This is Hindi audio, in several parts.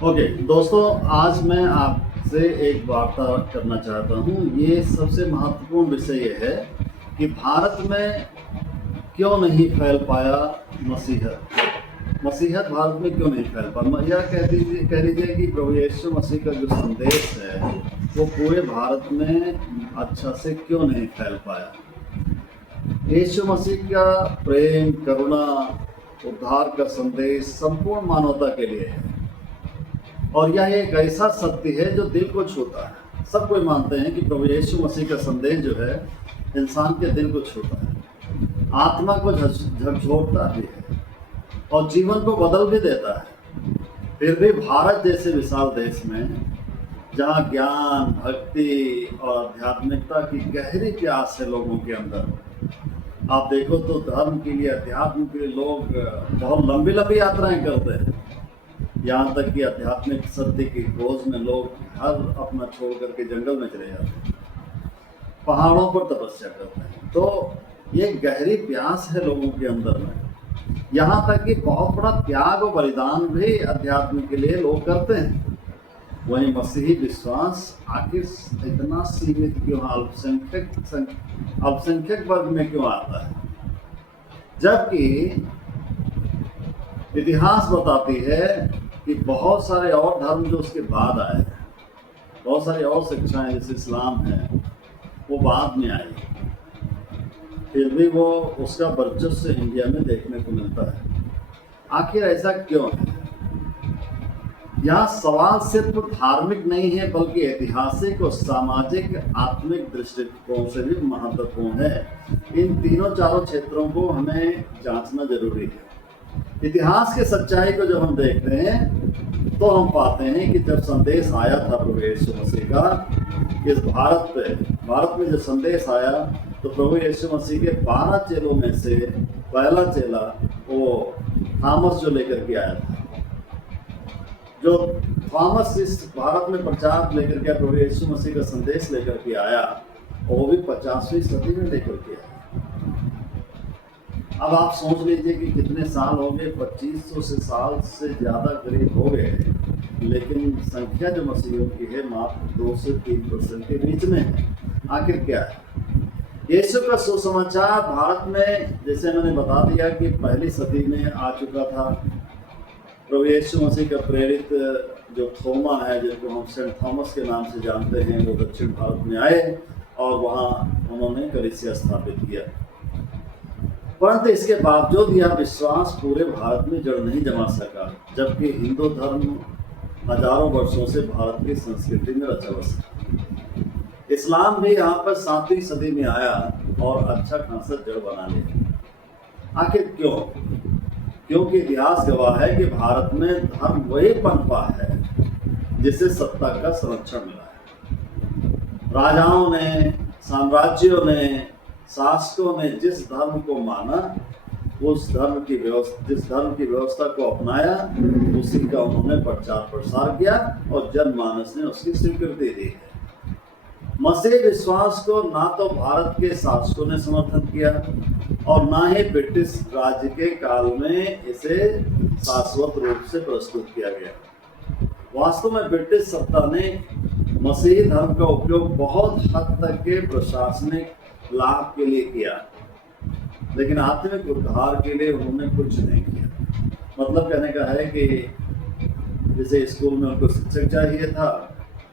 ओके दोस्तों, आज मैं आपसे एक वार्ता करना चाहता हूँ। ये सबसे महत्वपूर्ण विषय ये है कि भारत में क्यों नहीं फैल पाया मसीहत। मसीहत भारत में क्यों नहीं फैल पाया, या कह लीजिए कि प्रभु यीशु मसीह का जो संदेश है वो पूरे भारत में अच्छा से क्यों नहीं फैल पाया। यीशु मसीह का प्रेम, करुणा, उद्धार का संदेश संपूर्ण मानवता के लिए है, और यह एक ऐसा सत्य है जो दिल को छूता है। सब कोई मानते हैं कि प्रभु यीशु मसीह का संदेश जो है इंसान के दिल को छूता है, आत्मा को झकझोरता भी है और जीवन को बदल भी देता है। फिर भी भारत जैसे विशाल देश में, जहाँ ज्ञान, भक्ति और आध्यात्मिकता की गहरी प्यास है लोगों के अंदर, आप देखो तो धर्म के लिए, अध्यात्म के लिए लोग बहुत लंबी लंबी यात्राएं करते हैं। यहाँ तक कि आध्यात्मिक सत्य की खोज में लोग घर अपना छोड़ करके जंगल में चले जाते हैं, पहाड़ों पर तपस्या करते हैं। तो ये गहरी प्यास है लोगों के अंदर में। यहाँ तक कि बहुत बड़ा त्याग और बलिदान भी अध्यात्म के लिए लोग करते हैं। वहीं मसीही विश्वास आखिर इतना सीमित क्यों, अल्पसंख्यक वर्ग में क्यों आता है, जबकि इतिहास बताती है कि बहुत सारे और धर्म जो उसके बाद आए, बहुत सारी और शिक्षाएं जैसे इस्लाम है, वो बाद में आई, फिर भी वो उसका वर्चस्व इंडिया में देखने को मिलता है। आखिर ऐसा क्यों है? यहाँ सवाल सिर्फ धार्मिक नहीं है, बल्कि ऐतिहासिक और सामाजिक, आत्मिक दृष्टिकोण से भी महत्वपूर्ण है। इन तीनों चारों क्षेत्रों को हमें जांचना जरूरी है। इतिहास के सच्चाई को जब हम देखते हैं तो हम पाते हैं कि जब संदेश आया था प्रभु यीशु मसीह का इस भारत में जब संदेश आया, तो प्रभु यीशु मसीह के 12 चेलों में से पहला चेला वो थॉमस जो लेकर के आया था। जो थॉमस इस भारत में प्रचार लेकर के, प्रभु यीशु मसीह का संदेश लेकर के आया, और वो भी 50वीं सदी में लेकर के आया। अब आप सोच लीजिए कि कितने साल हो गए, 2500 से साल से ज़्यादा करीब हो गए, लेकिन संख्या जो मसीहियों की है मात्र 2 से 3% के बीच में है। आखिर क्या है? यीशु का सुसमाचार भारत में, जैसे मैंने बता दिया कि पहली सदी में आ चुका था। प्रभु यीशु मसीह का प्रेरित जो थोमा है, जिसको हम सेंट थॉमस के नाम से जानते हैं, वो दक्षिण भारत में आए और वहाँ उन्होंने कलीसिया स्थापित किया। परंतु इसके बावजूद यह विश्वास पूरे भारत में जड़ नहीं जमा सका, जबकि हिंदू धर्म हजारों वर्षों से भारत की संस्कृति में रचा बसा। इस्लाम भी यहाँ पर 7वीं सदी में आया और अच्छा खासा जड़ बना लिया। आखिर क्यों? क्योंकि इतिहास गवाह है कि भारत में धर्म वही पनपा है जिसे सत्ता का संरक्षण मिला है। राजाओं ने, साम्राज्यों ने, शासकों ने जिस धर्म को माना, जिस धर्म की व्यवस्था को अपनाया, उसी का उन्होंने प्रचार प्रसार किया और जनमानस ने उसकी स्वीकृति दी है। मसीह विश्वास को ना तो भारत के शासकों ने समर्थन किया और ना ही ब्रिटिश राज्य के काल में इसे शाश्वत रूप से प्रस्तुत किया गया। वास्तव में ब्रिटिश सत्ता ने मसीही धर्म का उपयोग बहुत हद तक के प्रशासनिक लाभ के लिए किया, लेकिन आत्मिक उद्धार के लिए उन्होंने कुछ नहीं किया। मतलब कहने का है कि जैसे स्कूल में उनको शिक्षक चाहिए था,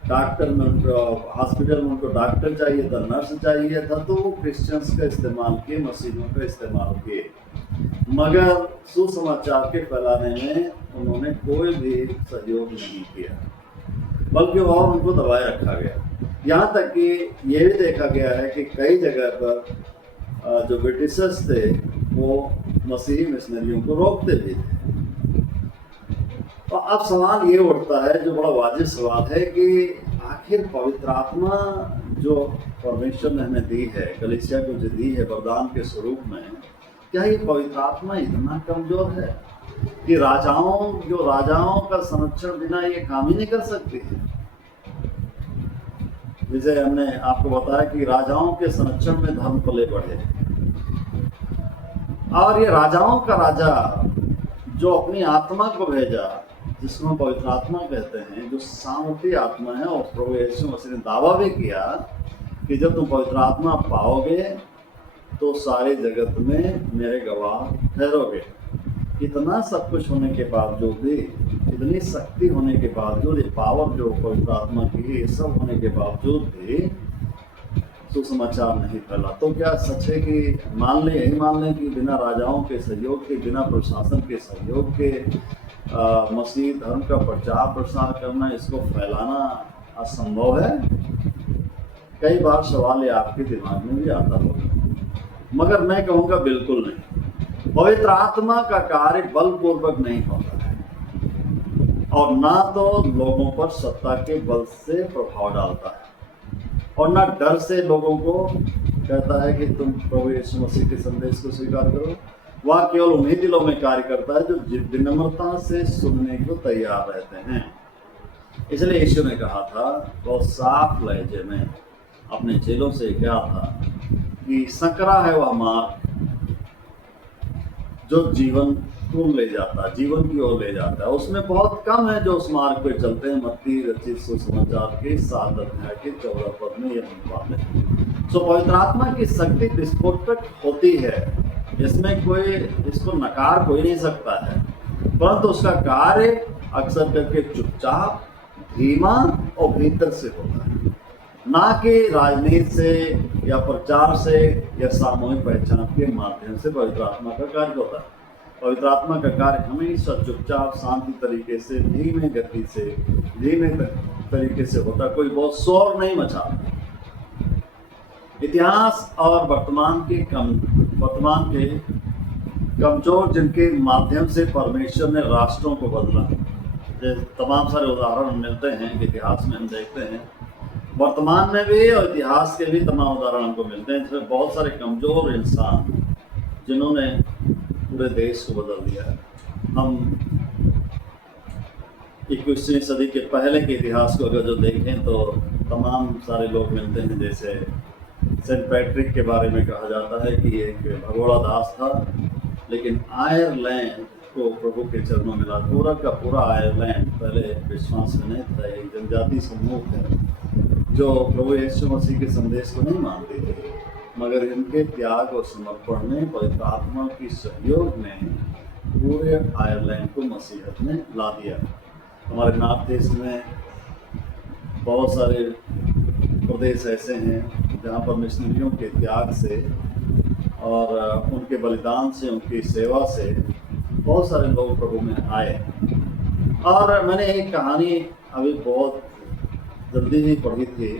डॉक्टर में उनको, हॉस्पिटल में उनको डॉक्टर चाहिए था, नर्स चाहिए था, तो वो क्रिश्चियंस का इस्तेमाल किए, मसीहों का इस्तेमाल किए, मगर सुसमाचार के फैलाने में उन्होंने कोई भी सहयोग नहीं किया, बल्कि और उनको दबाए रखा गया। यहाँ तक कि ये भी देखा गया है कि कई जगह पर जो ब्रिटिशर्स थे वो मसीही मिशनरियों को रोकते भी थे। तो अब सवाल ये उठता है, जो बड़ा वाजिब सवाल है, कि आखिर पवित्र आत्मा जो परमेश्वर ने हमें दी है, कलीसिया को जो दी है वरदान के स्वरूप में, क्या ये पवित्र आत्मा इतना कमजोर है कि राजाओं का संरक्षण बिना ये काम ही नहीं कर सकती है? जैसे हमने आपको बताया कि राजाओं के संरक्षण में धर्म पले बढ़े, और ये राजाओं का राजा जो अपनी आत्मा को भेजा, जिसको हम पवित्र आत्मा कहते हैं, जो सामर्थी आत्मा है। और प्रभु यीशु मसीह ने दावा भी किया कि जब तुम पवित्र आत्मा पाओगे तो सारे जगत में मेरे गवाह ठहरोगे। इतना सब कुछ होने के बावजूद भी, इतनी शक्ति होने के बावजूद, ये पावर जो पवित्र आत्मा की है, ये सब होने के बावजूद भी सुसमाचार नहीं फैला। तो क्या सच है कि यही मान लें कि बिना राजाओं के सहयोग के, बिना प्रशासन के सहयोग के मसीह धर्म का प्रचार प्रसार करना, इसको फैलाना असंभव है? कई बार सवाल ये आपके दिमाग में भी आता होगा, मगर मैं कहूँगा बिल्कुल नहीं। पवित्र आत्मा का कार्य बलपूर्वक नहीं होता है और ना तो लोगों पर सत्ता के बल से प्रभाव डालता है और ना डर से लोगों को कहता है कि तुम प्रभु यीशु मसीह के संदेश को स्वीकार करो। वह केवल उन्हीं दिलों में कार्य करता है जो विनम्रता से सुनने को तैयार रहते हैं। इसलिए यीशु ने कहा था बहुत साफ लहजे में अपने चेलों से कहा था कि संकरा है वह मार्ग जो जीवन को ले जाता है, जीवन की ओर ले जाता है, उसमें बहुत कम है जो उस मार्ग पे चलते हैं। मत्ती रचित सुसमाचार के 7 अध्याय के 14 पद में यह बात है। सो पवित्र आत्मा की शक्ति विस्फोटक होती है, इसमें कोई इसको नकार कोई नहीं सकता है, परंतु उसका कार्य अक्सर करके चुपचाप, धीमा और भीतर से होता है, ना कि राजनीति से या प्रचार से या सामूहिक पहचान के माध्यम से पवित्र आत्मा का कार्य होता है। पवित्र आत्मा का कार्य हमेशा चुपचाप, शांति तरीके से, धीमे गति से, धीमे तरीके से होता। कोई बहुत शोर नहीं मचाता। इतिहास और वर्तमान के कमजोर जिनके माध्यम से परमेश्वर ने राष्ट्रों को बदला, जैसे तमाम सारे उदाहरण मिलते हैं इतिहास में, हम देखते हैं वर्तमान में भी और इतिहास के भी तमाम उदाहरण हमको मिलते हैं, जिसमें बहुत सारे कमजोर इंसान जिन्होंने पूरे देश को बदल दिया है। हम 21वीं सदी के पहले के इतिहास को अगर जो देखें तो तमाम सारे लोग मिलते हैं। जैसे सेंट पैट्रिक के बारे में कहा जाता है कि एक भगोड़ा दास था, लेकिन आयरलैंड को प्रभु के चरणों में ला। पूरा का पूरा आयरलैंड पहले विश्वास में नहीं था, एक जनजाति समूह है जो प्रभु यीशु मसीह के संदेश को नहीं मानते थे, मगर इनके त्याग और समर्पण में, पवित्र आत्मा की सहयोग में पूरे आयरलैंड को मसीहत में ला दिया। हमारे नॉर्थ ईस्ट में बहुत सारे प्रदेश ऐसे हैं जहाँ पर मिशनरियों के त्याग से और उनके बलिदान से, उनकी सेवा से बहुत सारे लोग प्रभु में आए। और मैंने एक कहानी अभी बहुत जल्दी ही पढ़ी थी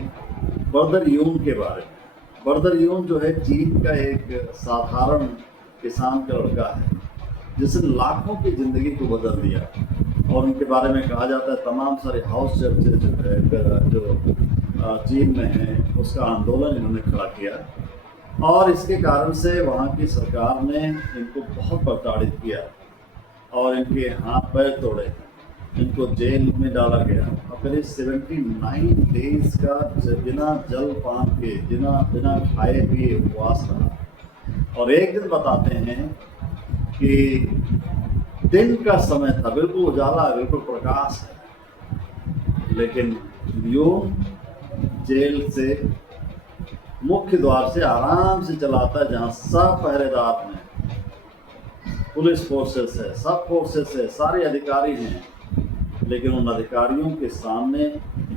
ब्रदर यून के बारे में। ब्रदर यून जो है चीन का एक साधारण किसान का लड़का है जिसने लाखों की ज़िंदगी को बदल दिया। और उनके बारे में कहा जाता है तमाम सारे हाउस चर्चेज जो चीन में हैं उसका आंदोलन इन्होंने खड़ा किया और इसके कारण से वहाँ की सरकार ने इनको बहुत प्रताड़ित किया और इनके हाथ पैर तोड़े, इनको जेल में डाला गया और करीब 79 डेज का बिना जल पान के, बिना खाए पिए उपवास रहा। और एक दिन बताते हैं कि दिन का समय था, बिल्कुल उजाला, बिल्कुल प्रकाश है, लेकिन यून जेल से मुख्य द्वार से आराम से चलाता है जहाँ सब पहरेदार हैं, पुलिस फोर्सेस है, सब फोर्सेस है, सारे अधिकारी हैं, लेकिन उन अधिकारियों के सामने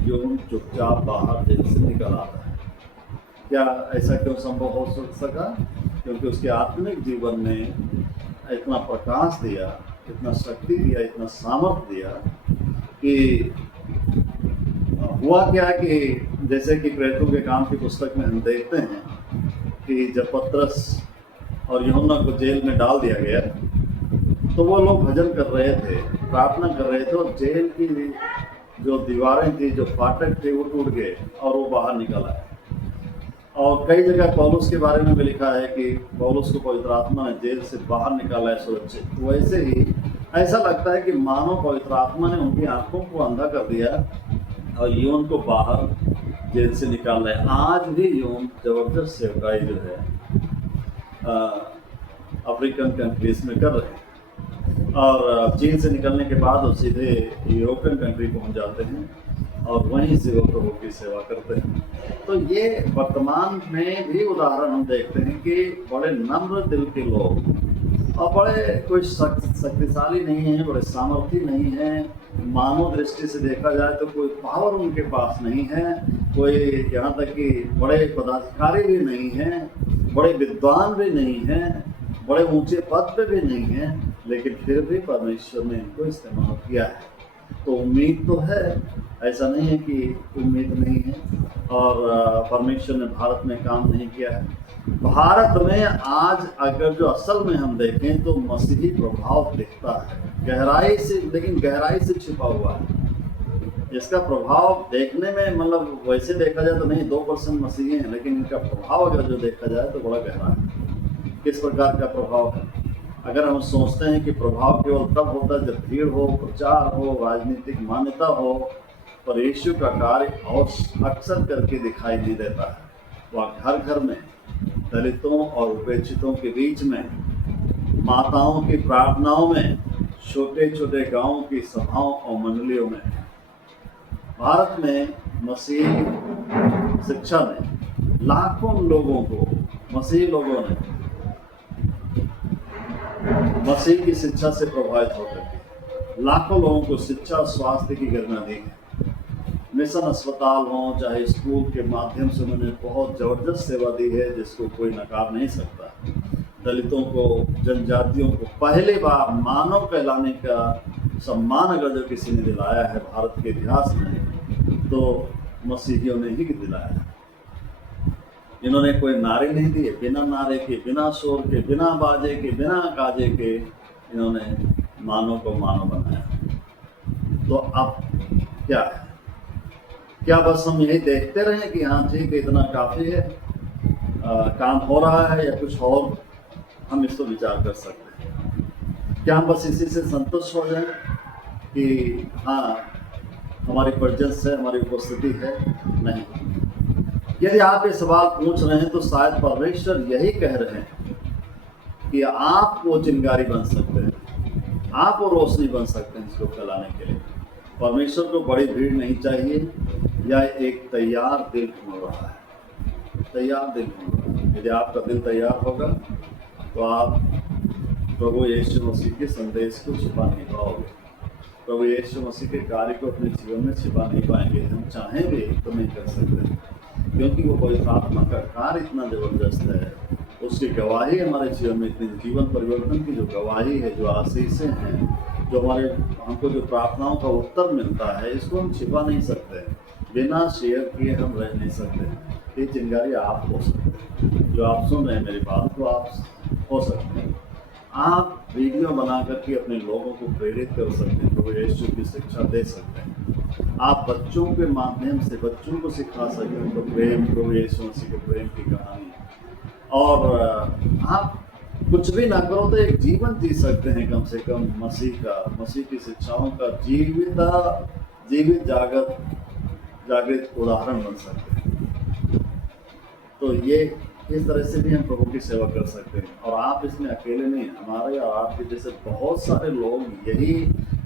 यून चुपचाप बाहर जेल से निकल आता है। क्या ऐसा क्यों संभव हो सका? क्योंकि उसके आत्मिक जीवन ने इतना प्रकाश दिया, इतना शक्ति दिया, इतना सामर्थ्य दिया कि हुआ क्या कि जैसे कि प्रेरितों के काम की पुस्तक में हम देखते हैं कि जब पतरस और यूहन्ना को जेल में डाल दिया गया तो वो लोग भजन कर रहे थे, प्रार्थना कर रहे थे और जेल की जो दीवारें थी, जो फाटक थे, वो टूट गए और वो बाहर निकल आए। और कई जगह पौलुस के बारे में भी लिखा है कि पौलुस को पवित्र आत्मा ने जेल से बाहर निकाला है सुरक्षित। तो वैसे ही ऐसा लगता है कि मानो पवित्र आत्मा ने उनकी आंखों को अंधा कर दिया और यून को बाहर जेल से निकाल रहे। आज भी यून जबरदस्त सेवकाई जो है अफ्रीकन कंट्रीज में कर रहे हैं। और चीन से निकलने के बाद वो सीधे यूरोपियन कंट्री पहुंच जाते हैं और वहीं से वो प्रभु की सेवा करते हैं। तो ये वर्तमान में भी उदाहरण हम देखते हैं कि बड़े नम्र दिल के लोग और बड़े कोई शक्तिशाली नहीं है, बड़े सामर्थ्य नहीं है, मानव दृष्टि से देखा जाए तो कोई पावर उनके पास नहीं है, कोई यहाँ तक कि बड़े पदाधिकारी भी नहीं हैं, बड़े विद्वान भी नहीं हैं, बड़े ऊंचे पद पे भी नहीं हैं, लेकिन फिर भी परमेश्वर ने इनको इस्तेमाल किया है। तो उम्मीद तो है, ऐसा नहीं है कि उम्मीद नहीं है। और परमेश्वर ने भारत में काम नहीं किया है। भारत में आज अगर जो असल में हम देखें तो मसीही प्रभाव दिखता है गहराई से, लेकिन गहराई से छिपा हुआ है। इसका प्रभाव देखने में मतलब वैसे देखा जाए तो नहीं 2% मसीही हैं, लेकिन इनका प्रभाव अगर जो देखा जाए तो बड़ा गहरा है। किस प्रकार का प्रभाव है? अगर हम सोचते हैं कि प्रभाव केवल तब होता है जब भीड़ हो, प्रचार हो, राजनीतिक मान्यता हो, पर यीशु का कार्य और अक्सर करके दिखाई नहीं देता है। वह घर घर में, दलितों और उपेक्षितों के बीच में, माताओं की प्रार्थनाओं में, छोटे छोटे गांवों की सभाओं और मंडलियों में। भारत में मसीह शिक्षा ने लाखों लोगों को, मसीही लोगों ने मसीह की शिक्षा से प्रभावित होकर लाखों लोगों को शिक्षा और स्वास्थ्य की गरिमा दी है। मिशन अस्पताल हो चाहे स्कूल के माध्यम से उन्होंने बहुत जबरदस्त सेवा दी है जिसको कोई नकार नहीं सकता। दलितों को, जनजातियों को पहली बार मानव कहलाने का सम्मान अगर जो किसी ने दिलाया है भारत के इतिहास में तो मसीहियों ने ही दिलाया है। इन्होंने कोई नारे नहीं दिए, बिना नारे के, बिना शोर के, बिना बाजे के, बिना काजे के इन्होंने मानव को मानव बनाया। तो अब क्या है? क्या बस हम यही देखते रहें कि हाँ ठीक है इतना काफ़ी है, काम हो रहा है, या कुछ और हम इसको विचार कर सकते हैं? क्या हम बस इसी से संतुष्ट हो जाएं कि हाँ हमारी प्रेजेंस है, हमारी उपस्थिति है? नहीं। यदि आप ये सवाल पूछ रहे हैं तो शायद परमेश्वर यही कह रहे हैं कि आप वो चिंगारी बन सकते हैं, आप वो रोशनी बन सकते हैं इसको फैलाने के लिए। परमेश्वर को बड़ी भीड़ नहीं चाहिए, या एक तैयार दिल ढूंढ रहा है, तैयार दिल ढूंढ रहा है। यदि आपका दिल तैयार होगा तो आप प्रभु यीशु मसीह के संदेश को छिपा नहीं पाओगे, प्रभु यीशु मसीह के कार्य को अपने जीवन में छिपा नहीं पाएंगे। हम चाहेंगे तो नहीं कर सकते, क्योंकि वो पवित्र आत्मा का कार्य इतना जबरदस्त है, उसकी गवाही हमारे जीवन में इतनी, जीवन परिवर्तन की जो गवाही है, जो आशीषें हैं, जो हमारे हमको जो प्रार्थनाओं का उत्तर मिलता है, इसको हम छिपा नहीं सकते। बिना शेयर किए हम रह नहीं सकते। ये चिंगारी आप हो सकते हैं, जो आप सुन रहे हैं मेरी बात को आप हो सकते हैं। आप वीडियो बना करके अपने लोगों को प्रेरित कर सकते हैं, प्रभु यीशु की शिक्षा दे सकते हैं। आप बच्चों के माध्यम से बच्चों को सिखा सकते हैं तो प्रेम, प्रभु यीशु मसीह के प्रेम की कहानी। और आप कुछ भी ना करो तो एक जीवन जी सकते हैं कम से कम मसीह की शिक्षाओं का जीवित जागृत उदाहरण बन सकते हैं। तो ये इस तरह से भी हम प्रभु की सेवा कर सकते हैं। और आप इसमें अकेले नहीं, हमारे और आपके जैसे बहुत सारे लोग यही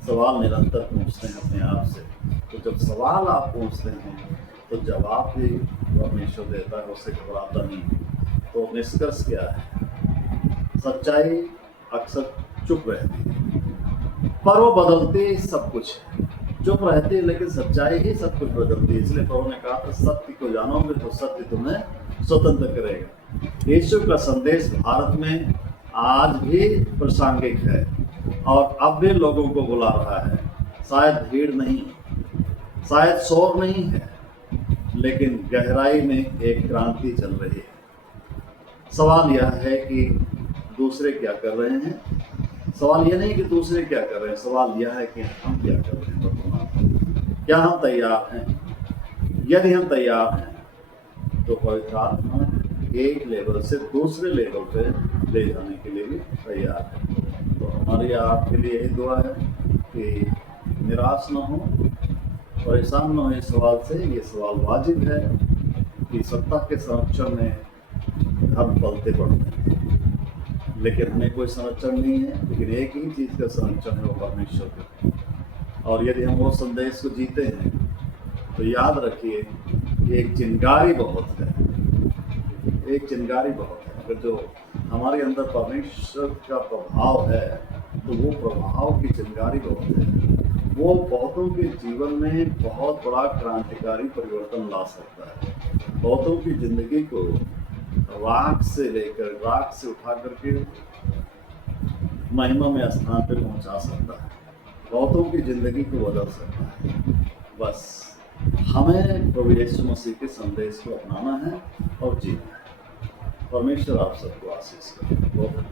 सवाल निरंतर पूछते हैं अपने आप से। तो जब सवाल आप पूछते हैं तो जवाब भी परमेश्वर देता है, उससे घबराता नहीं। तो निष्कर्ष क्या है? सच्चाई अक्सर चुप रहती है, पर वो बदलती सब कुछ है। चुप रहती है लेकिन सच्चाई ही सब कुछ बदलती है। इसलिए प्रभु ने कहा था सत्य को जानोगे तो सत्य तुम्हें स्वतंत्र करेगा। यीशु का संदेश भारत में आज भी प्रासंगिक है और अब भी लोगों को बुला रहा है। शायद भीड़ नहीं, शायद शोर नहीं है, लेकिन गहराई में एक क्रांति चल रही है। सवाल यह है कि दूसरे क्या कर रहे हैं। सवाल यह नहीं कि दूसरे क्या कर रहे हैं, सवाल यह है कि हम क्या कर रहे हैं वर्तमान। क्या हम तैयार हैं? यदि हम तैयार हैं तो पवित्र आत्मा एक लेवल से दूसरे लेवल पे ले जाने के लिए भी तैयार है। तो हमारी आपके लिए यही दुआ है कि निराश न हो, परेशान न हो इस सवाल से। ये सवाल वाजिब है कि सत्ता के संरक्षण में धर्म पलते बढ़ते हैं, लेकिन हमें कोई संरक्षण नहीं है, लेकिन एक ही चीज़ का संरक्षण है, वो परमेश्वर का। और यदि हम वो संदेश को जीते हैं तो याद रखिए कि एक चिंगारी बहुत है, एक चिंगारी बहुत है। अगर जो हमारे अंदर परमेश्वर का प्रभाव है तो वो प्रभाव की चिंगारी बहुत है, वो बहुतों के जीवन में बहुत बड़ा क्रांतिकारी परिवर्तन ला सकता है। बहुतों की जिंदगी को राख से लेकर, राख से उठा करके महिमा में स्थान पर पहुंचा सकता है, बहुतों की जिंदगी को बदल सकता है। बस हमें प्रभु यीशु मसीह के संदेश को अपनाना है और जीना है। परमेश्वर आप सबको आशीष करे। बहुत